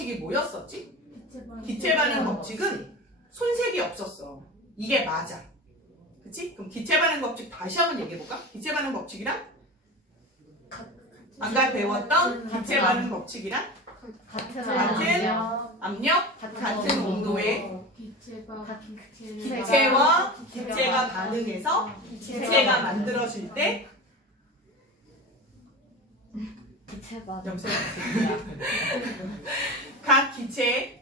법칙이 뭐였었지? 기체 반응 법칙은 손색이 없었어. 이게 맞아. 그치? 그럼 기체 반응 법칙 다시 한번 얘기해볼까? 기체 반응 법칙이랑 아까 배웠던 기체 반응 법칙이랑 같은 압력, 같은 온도의 기체와 기체가 반응해서 기체가 만들어질 때 기체가 각 기체의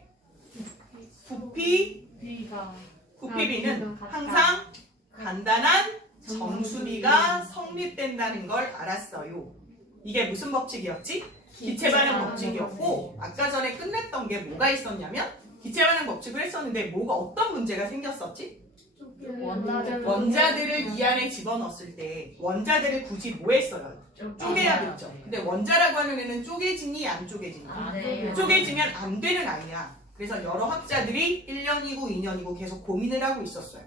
부피비는 항상 간단한 정수비가 성립된다는 걸 알았어요. 이게 무슨 법칙이었지? 기체 반응 법칙이었고, 아까 전에 끝냈던 게 뭐가 있었냐면 기체 반응 법칙을 했었는데 뭐가 어떤 문제가 생겼었지? 원자들을 이 안에 집어넣었을 때 원자들을 굳이 뭐 했어요? 쪼개야겠죠. 근데 원자라고 하는 애는 쪼개지니 안 쪼개지니? 쪼개지면 안 되는 아이야. 그래서 여러 학자들이 1년이고 2년이고 계속 고민을 하고 있었어요.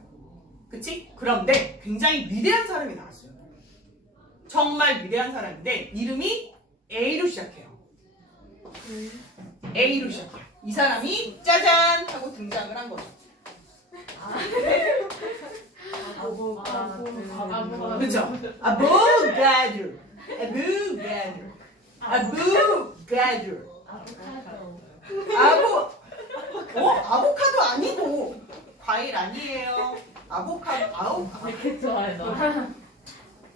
그치? 그런데 굉장히 위대한 사람이 나왔어요. 정말 위대한 사람인데 이름이 A로 시작해요. A로 시작해요. 이 사람이 짜잔 하고 등장을 한 거죠. 그렇죠? 아보가드, 아보카도 아니고 과일 아니에요. 이렇게 좋아해 너.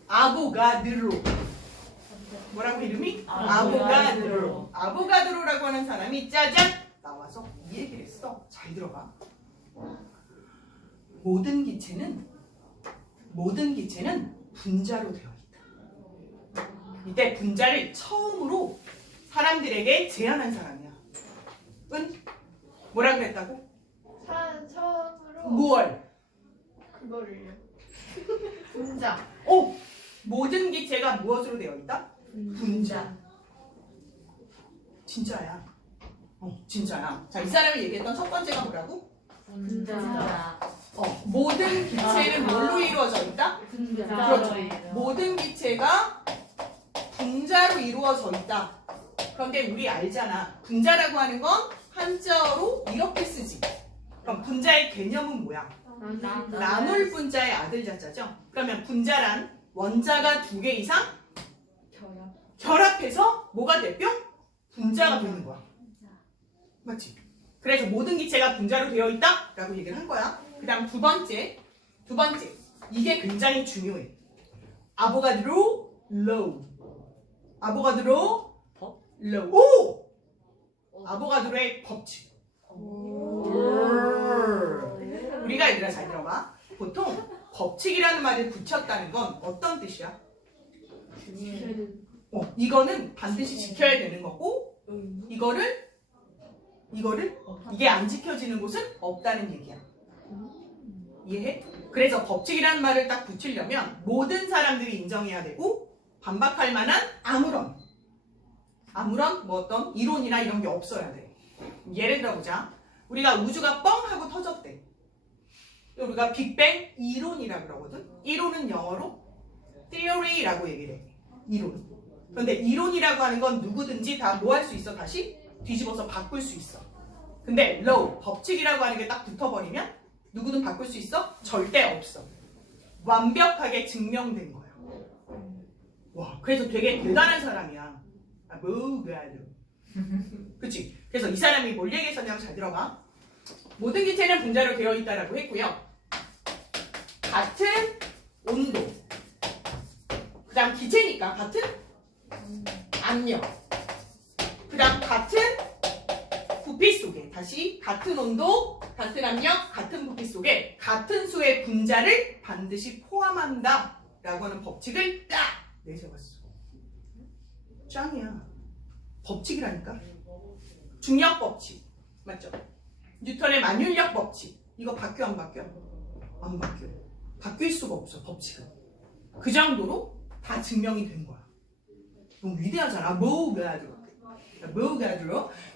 아보가드로. 뭐라고 이름이? 아보가드로. 아보가드로라고 하는 사람이 짜잔 나와서 이 얘기를 했어. 잘 들어봐. 모든 기체는 분자로 되어 있다. 이때 분자를 처음으로 사람들에게 제안한 사람이야. 은? 뭐라 그랬다고? 처음으로 무얼? 그거를요. 분자. 모든 기체가 무엇으로 되어 있다? 분자. 진짜야. 진짜야. 자, 이 사람이 얘기했던 첫 번째가 뭐라고? 분자. 모든 기체는 뭘로 이루어져 있다? 그렇죠. 모든 기체가 분자로 이루어져 있다. 그런데 우리 알잖아. 분자라고 하는 건 한자어로 이렇게 쓰지. 그럼 분자의 개념은 뭐야? 나눌 분자의 아들 자자죠. 그러면 분자란 원자가 2개 이상 결합해서 뭐가 돼? 뿅? 분자가 되는 거야. 맞지? 그래서 모든 기체가 분자로 되어 있다 라고 얘기를 한 거야. 그 다음 두 번째 이게 굉장히 중요해. 아보가드로 로우. 아보가드로의 법칙. 우리가 얘들아 잘 들어봐. 보통 법칙이라는 말을 붙였다는 건 어떤 뜻이야? 이거는 반드시 지켜야 되는 거고 이거를 이게 안 지켜지는 곳은 없다는 얘기야. 이해해? 그래서 법칙이라는 말을 딱 붙이려면 모든 사람들이 인정해야 되고 반박할 만한 아무런 뭐 어떤 이론이나 이런 게 없어야 돼. 예를 들어보자. 우리가 우주가 뻥 하고 터졌대. 우리가 빅뱅 이론이라고 그러거든. 이론은 영어로 theory라고 얘기를 해. 이론. 그런데 이론이라고 하는 건 누구든지 다 뭐 할 수 있어? 다시 뒤집어서 바꿀 수 있어. 근데 law, 법칙이라고 하는 게 딱 붙어버리면 누구든 바꿀 수 있어? 절대 없어. 완벽하게 증명된 거야. 와, 그래서 되게 대단한 사람이야. 그치? 그래서 이 사람이 뭘 얘기했었냐고 잘 들어봐. 모든 기체는 분자로 되어 있다라고 했고요. 같은 온도. 그 다음 기체니까 같은 압력. 그 다음 같은 부피 속에 다시 같은 온도, 같은 압력, 같은 부피 속에 같은 수의 분자를 반드시 포함한다 라고 하는 법칙을 딱 내세웠어. 짱이야. 법칙이라니까. 중력 법칙 맞죠? 뉴턴의 만율력 법칙 이거 바뀌어 안 바뀌어? 안 바뀌어. 바뀔 수가 없어 법칙은. 그 정도로 다 증명이 된 거야. 너무 위대하잖아. 뭐가지로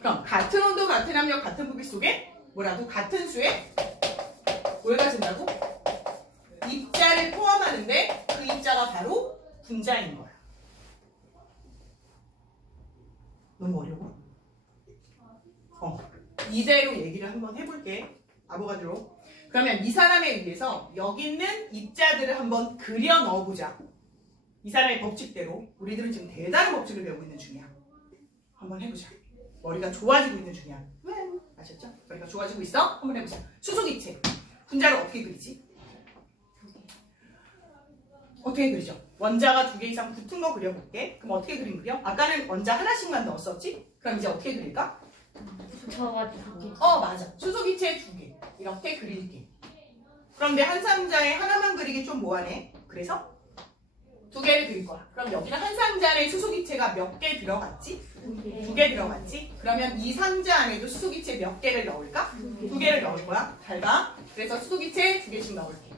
그럼 같은 온도, 같은 압력, 같은 부피 속에 뭐라도 같은 수의 뭘 가진다고? 입자를 포함하는데 그 입자가 바로 분자인 거야. 너무 어려워? 이대로 얘기를 한번 해볼게. 아보가드로. 그러면 이 사람에 의해서 여기 있는 입자들을 한번 그려 넣어보자. 이 사람의 법칙대로. 우리들은 지금 대다른 법칙을 배우고 있는 중이야. 한번 해보자. 머리가 좋아지고 있는 중이야. 왜? 아셨죠? 머리가 좋아지고 있어? 한번 해보자. 수소기체. 분자를 어떻게 그리지? 어떻게 그리죠? 원자가 2개 이상 붙은 거 그려볼게. 그럼 어떻게 그려? 아까는 원자 하나씩만 넣었었지? 그럼 이제 어떻게 그릴까? 붙여가지고. 맞아. 수소기체 2개. 이렇게 그릴게. 그런데 한 상자에 하나만 그리기 좀 뭐하네? 그래서 2개를 그릴 거야. 그럼 여기는 한 상자 안에 수소기체가 몇 개 들어갔지? 2개 들어갔지? 그러면 이 상자 안에도 수소기체 몇 개를 넣을까? 2개를 넣을 거야. 잘 봐. 그래서 수소기체 2개씩 넣을게.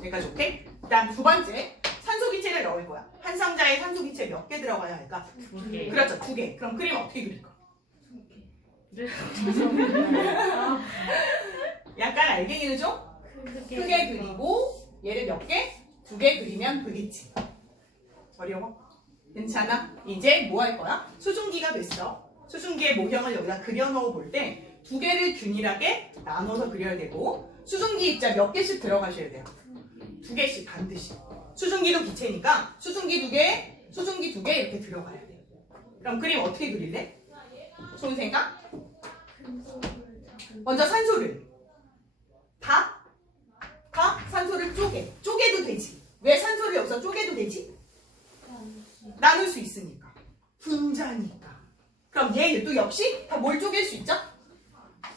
여기까지 오케이? 그 다음 두 번째, 산소기체를 넣을 거야. 한 상자에 산소기체 몇 개 들어가야 할까? 2개. 그렇죠, 2개. 그럼 그림 어떻게 그릴까? 약간 알갱이를 좀 크게 그리고 얘를 몇 개? 2개 그리면 되겠지. 어려워? 괜찮아? 이제 뭐 할 거야? 수증기가 됐어. 수증기의 모형을 여기다 그려 넣어 볼 때 2개를 균일하게 나눠서 그려야 되고 수증기 입자 몇 개씩 들어가셔야 돼요. 2개씩 반드시. 수증기도 기체니까 수증기 2개, 수증기 2개 이렇게 들어가야 돼. 그럼 그림 어떻게 그릴래? 좋은 생각? 먼저 산소를 다 산소를 쪼개도 되지. 왜 산소를 여기서 쪼개도 되지? 나눌 수 있으니까. 분자니까. 그럼 얘도 역시 다 뭘 쪼갤 수 있죠?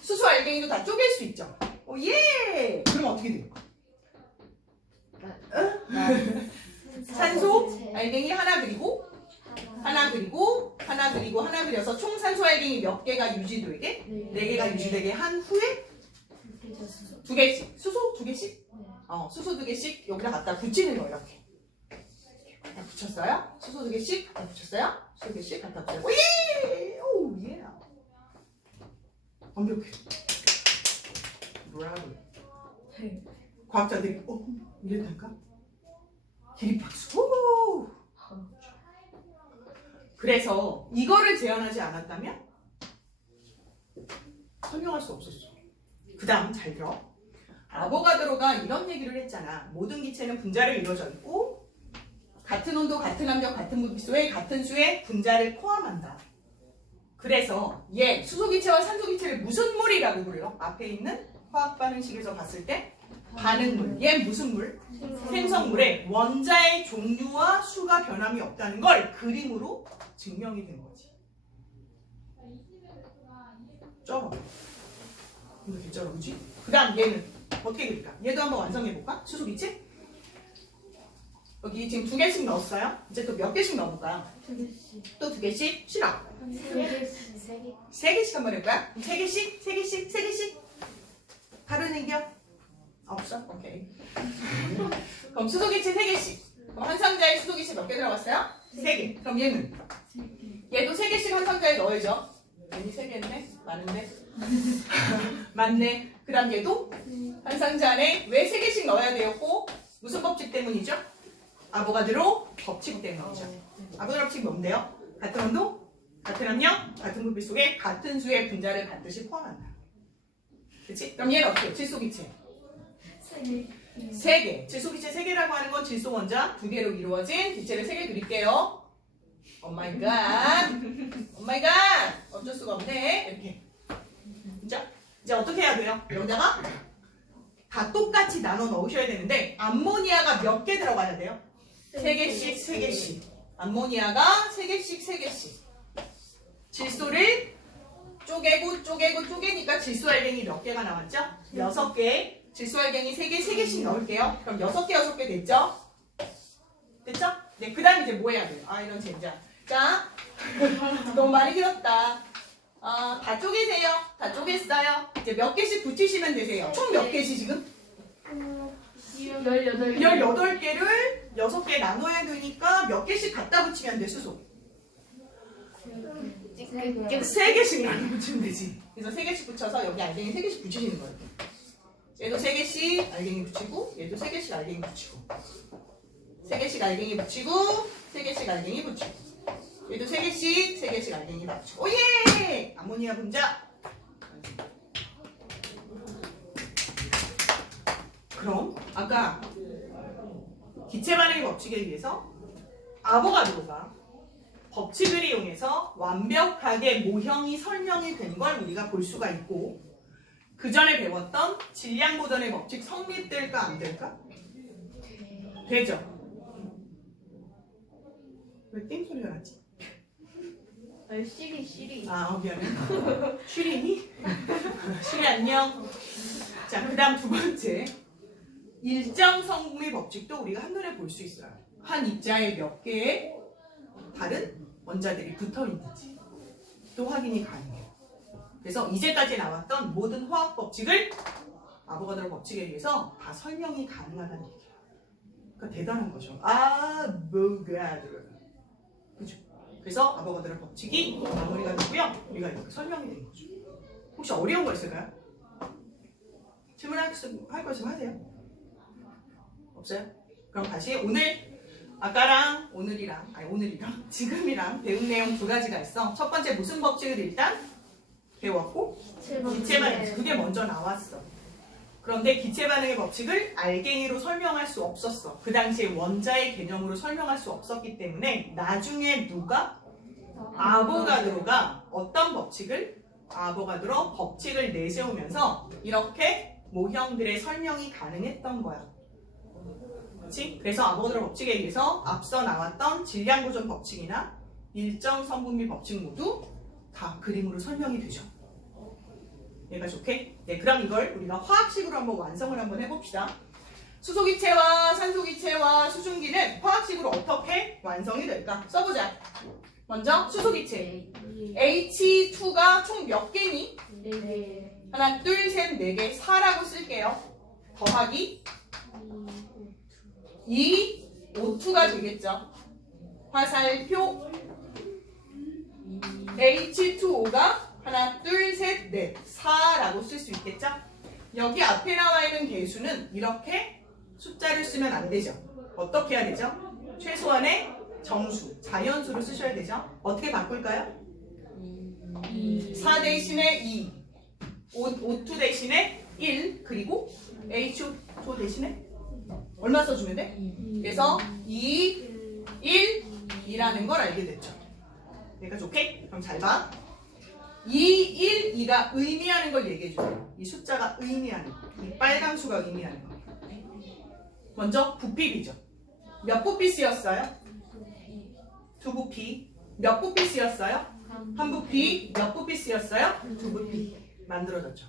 수소 알갱이도 다 쪼갤 수 있죠. 예! 그럼 어떻게 돼요? 산소 알갱이 하나 그리고 하나 그려서 총 산소 알갱이 몇 개가 유지되게? 4개가 유지되게 한 후에 2개씩. 수소 2개씩? 수소 2개씩 여기다 갖다 붙이는 거 이렇게. 갖다 붙였어요? 수소 2개씩 갖다 붙였어요? 수소 2개씩 갖다 붙였어요. 오예! 오 예. 완벽해. 브라보. 과학자들이 이랬다니까? 기립박수. 오! 그래서 이거를 제안하지 않았다면 설명할 수 없었어. 그 다음 잘 들어. 아보가드로가 이런 얘기를 했잖아. 모든 기체는 분자를 이루어져 있고 같은 온도, 같은 압력, 같은 무비수에 같은 수의 분자를 포함한다. 그래서 얘 수소기체와 산소기체를 무슨 물이라고 불러? 앞에 있는 화학 반응식에서 봤을 때 반응물. 얘 무슨 물? 생성물의 원자의 종류와 수가 변함이 없다는 걸 그림으로 증명이 된 거지. 쩔어. 이렇게 쩔어지? 그 다음 얘는 어떻게 그릴까? 얘도 한번 완성해볼까? 수소기체? 여기 지금 2개씩 넣었어요. 이제 또 몇 개씩 넣어볼까요? 2개씩. 또 2개씩? 싫어. 3개씩. 3개씩 한번 해볼까요? 3개씩? 다른 의견? 없어? 오케이. 그럼 수소기체 3개씩. 그럼 한 상자에 수소기체 몇 개 들어갔어요? 3개. 그럼 얘는? 얘도 3개씩 한 상자에 넣어야죠. 얘는 3개인데? 많은데? 맞네. 그 다음 얘도? 한 상자 안에 왜 3개씩 넣어야 되었고 무슨 법칙 때문이죠? 아보가드로 법칙 때문이죠. 아보가드로 법칙이 뭔데요? 같은 온도, 같은 압력, 같은 부피 속에 같은 수의 분자를 반드시 포함한다. 그치? 그럼 얘는 어떻게? 질소기체 3개. 질소기체 3개라고 하는 건 질소 원자 2개로 이루어진 기체를 3개 그릴게요. 오마이갓. 오마이갓. 어쩔 수가 없네. 이렇게. 자, 이제 어떻게 해야 돼요? 여기다가 다 똑같이 나눠 넣으셔야 되는데 암모니아가 몇 개 들어가야 돼요? 3개씩. 암모니아가 3개씩. 질소를 쪼개니까 질소 알갱이 몇 개가 나왔죠? 6개. 질소 알갱이 3개씩 넣을게요. 그럼 6개 됐죠? 됐죠? 네, 그 다음 이제 뭐 해야 돼요? 이런 젠장. 자, 너무 많이 길었다. 다 쪼개세요. 다 쪼갰어요. 이제 몇 개씩 붙이시면 되세요. 총 몇 개씩 지금? 18개를 6개 나눠야 되니까 몇 개씩 갖다 붙이면 돼, 수소. 3개씩 나눠 붙이면 되지. 그래서 3개씩 붙여서 여기 알갱이 3개씩 붙이시는 거예요. 얘도 3개씩 알갱이 붙이고, 얘도 3개씩 알갱이 붙이고. 3개씩 알갱이 붙이고, 3개씩 알갱이 붙이고. 얘도 3개씩 알갱이 붙이고. 오예! 아모니아 분자. 그럼 아까 기체 반응의 법칙에 의해서 아보가드로가 법칙을 이용해서 완벽하게 모형이 설명이 된 걸 우리가 볼 수가 있고, 그 전에 배웠던 질량보전의 법칙 성립될까 안 될까? 되죠. 왜 띵소리가 났지? 아니, 시리. 아, 미안해. 슈리니? 슈리 안녕. 자, 그 다음 두 번째. 일정 성분의 법칙도 우리가 한눈에 볼 수 있어요. 한 입자에 몇 개의 다른 원자들이 붙어 있는지 또 확인이 가능해요. 그래서 이제까지 나왔던 모든 화학 법칙을 아보가드로 법칙에 의해서 다 설명이 가능하다는 얘기예요. 그러니까 대단한 거죠. 아보가드로. 그죠? 그래서 아보가드로 법칙이 마무리가 되고요. 우리가 이렇게 설명이 된 거죠. 혹시 어려운 거 있을까요? 질문할 거 있으면 하세요. 없어요? 그럼 다시 아까랑 오늘이랑 지금이랑 배운 내용 두 가지가 있어. 첫 번째 무슨 법칙을 일단 배웠고, 기체 반응, 그게 먼저 나왔어. 그런데 기체 반응의 법칙을 알갱이로 설명할 수 없었어. 그 당시에 원자의 개념으로 설명할 수 없었기 때문에 나중에 누가? 아보가드로가 어떤 법칙을? 아보가드로 법칙을 내세우면서 이렇게 모형들의 설명이 가능했던 거야. 그렇지? 그래서 아보가드로 법칙에 의해서 앞서 나왔던 질량보전 법칙이나 일정 성분비 법칙 모두 다 그림으로 설명이 되죠. 여기까지 오케이? 네, 그럼 이걸 우리가 화학식으로 한번 완성을 한번 해봅시다. 수소기체와 산소기체와 수증기는 화학식으로 어떻게 완성이 될까? 써보자. 먼저 수소기체 H2가 총 몇 개니? 4개. 하나, 둘, 셋, 네 개. 4라고 쓸게요. 더하기 2, O2가 되겠죠. 화살표 H2O가 하나, 둘, 셋, 넷, 4라고 쓸 수 있겠죠? 여기 앞에 나와 있는 개수는 이렇게 숫자를 쓰면 안 되죠. 어떻게 해야 되죠? 최소한의 정수, 자연수를 쓰셔야 되죠. 어떻게 바꿀까요? 4 대신에 2, O2 대신에 1, 그리고 H2O 대신에 얼마 써주면 돼? 그래서 2, 1, 2라는 걸 알게 됐죠. 여기까지 오케이? 그럼 잘 봐. 2, 1, 2가 의미하는 걸 얘기해주세요. 이 숫자가 의미하는 거. 이 빨간 수가 의미하는 거. 먼저 부피비죠. 몇 부피 쓰였어요? 두 부피. 몇 부피 쓰였어요? 한 부피. 몇 부피 쓰였어요? 두 부피. 만들어졌죠.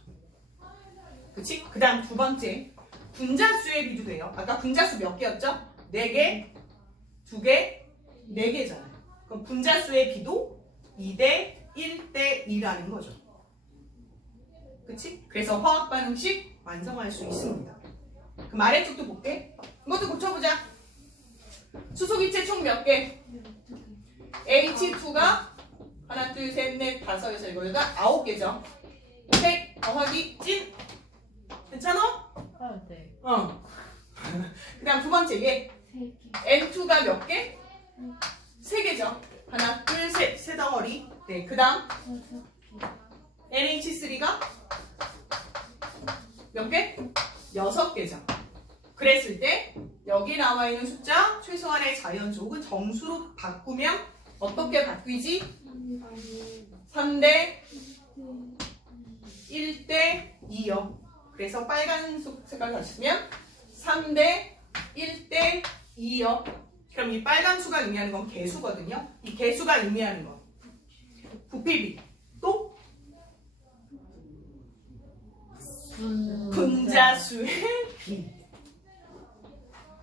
그치? 그 다음 두 번째. 분자수에 비교돼요. 아까 분자수 몇 개였죠? 4개, 2개, 4개잖아요. 그럼 분자수의 비도 2대 1대 2라는 거죠. 그치? 그래서 화학 반응식 완성할 수 있습니다. 그럼 아래쪽도 볼게. 이것도 고쳐보자. 수소기체 총 몇 개? H2가 하나, 둘, 셋, 넷, 다섯, 여섯, 일곱, 여덟, 9개죠. 100 더하기 찐. 괜찮아? 네. 그 다음 두 번째 얘. 3개. N2가 몇 개? 3개죠. 하나, 둘, 셋, 세 덩어리. 네, 그 다음 NH3가 몇 개? 6개죠. 그랬을 때 여기 나와 있는 숫자 최소한의 자연수 혹은 정수로 바꾸면 어떻게 바뀌지? 3대 1대 2요. 그래서 빨간 색깔 가시면 3대 1대 2요. 그럼 이 빨간 수가 의미하는 건 개수거든요. 이 개수가 의미하는 건 부피비 또 분자수의 비.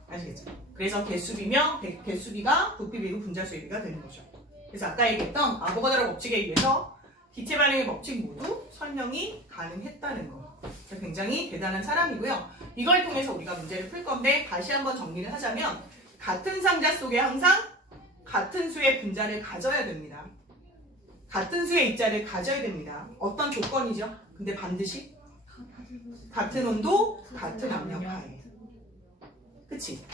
아시겠죠? 그래서 개수비며 개수비가 부피비고 분자수의 비가 되는 거죠. 그래서 아까 얘기했던 아보가드로 법칙에 의해서 기체 반응의 법칙 모두 설명이 가능했다는 거. 굉장히 대단한 사람이고요. 이걸 통해서 우리가 문제를 풀 건데 다시 한번 정리를 하자면 같은 상자 속에 항상 같은 수의 분자를 가져야 됩니다. 같은 수의 입자를 가져야 됩니다. 어떤 조건이죠? 근데 반드시 같은 온도, 같은 압력 하에. 그치?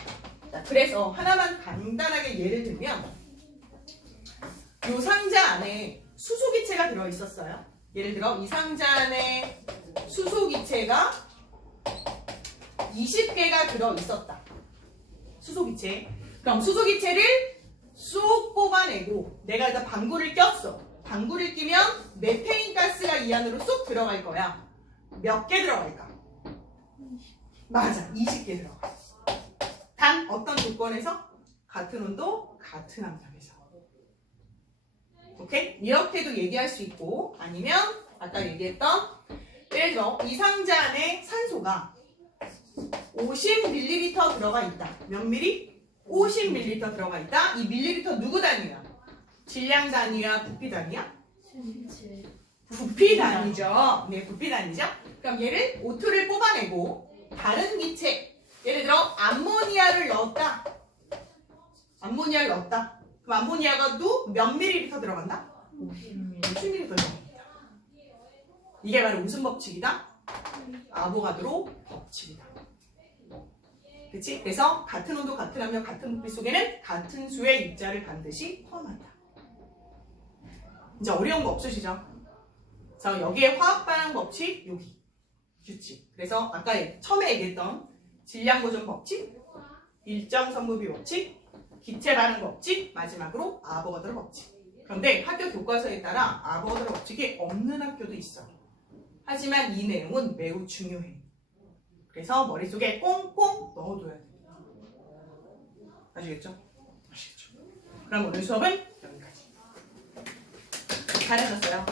자, 그래서 하나만 간단하게 예를 들면 이 상자 안에 수소기체가 들어있었어요. 예를 들어 이 상자 안에 수소기체가 20개가 들어있었다. 수소기체. 그럼 수소기체를 쏙 뽑아내고 내가 일단 방구를 꼈어. 방구를 끼면 메테인 가스가 이 안으로 쏙 들어갈 거야. 몇 개 들어갈까? 맞아, 20개 들어가. 단 어떤 조건에서? 같은 온도, 같은 압력에서. 오케이? 이렇게도 얘기할 수 있고, 아니면 아까 얘기했던 예를 들어 이 상자 안에 산소가 50ml 들어가 있다. 몇 미리? 50ml 들어가 있다. 이 밀리리터 누구 단위야? 질량 단위야? 부피 단위야? 부피 단위죠. 네, 부피 단위죠. 그럼 얘를 O2를 뽑아내고 다른 기체, 예를 들어 암모니아를 넣었다. 암모니아를 넣었다. 그럼 암모니아가도 몇 밀리리터 들어간다? 50ml 들어갑니다. 이게 바로 무슨 법칙이다? 아보가드로 법칙이다. 그치? 그래서 같은 온도, 같은 압력, 같은 부피 속에는 같은 수의 입자를 반드시 포함한다. 이제 어려운 거 없으시죠? 자, 여기에 화학 반응 법칙, 여기 규칙. 그래서 아까 처음에 얘기했던 질량 보존 법칙, 일정 선무비 법칙, 기체 반응 법칙, 마지막으로 아보가드로 법칙. 그런데 학교 교과서에 따라 아보가드로 법칙이 없는 학교도 있어. 하지만 이 내용은 매우 중요해. 그래서 머릿속에 꽁꽁 넣어둬야 돼. 아시겠죠? 아시겠죠? 그럼 오늘 수업은 여기까지. 잘하셨어요.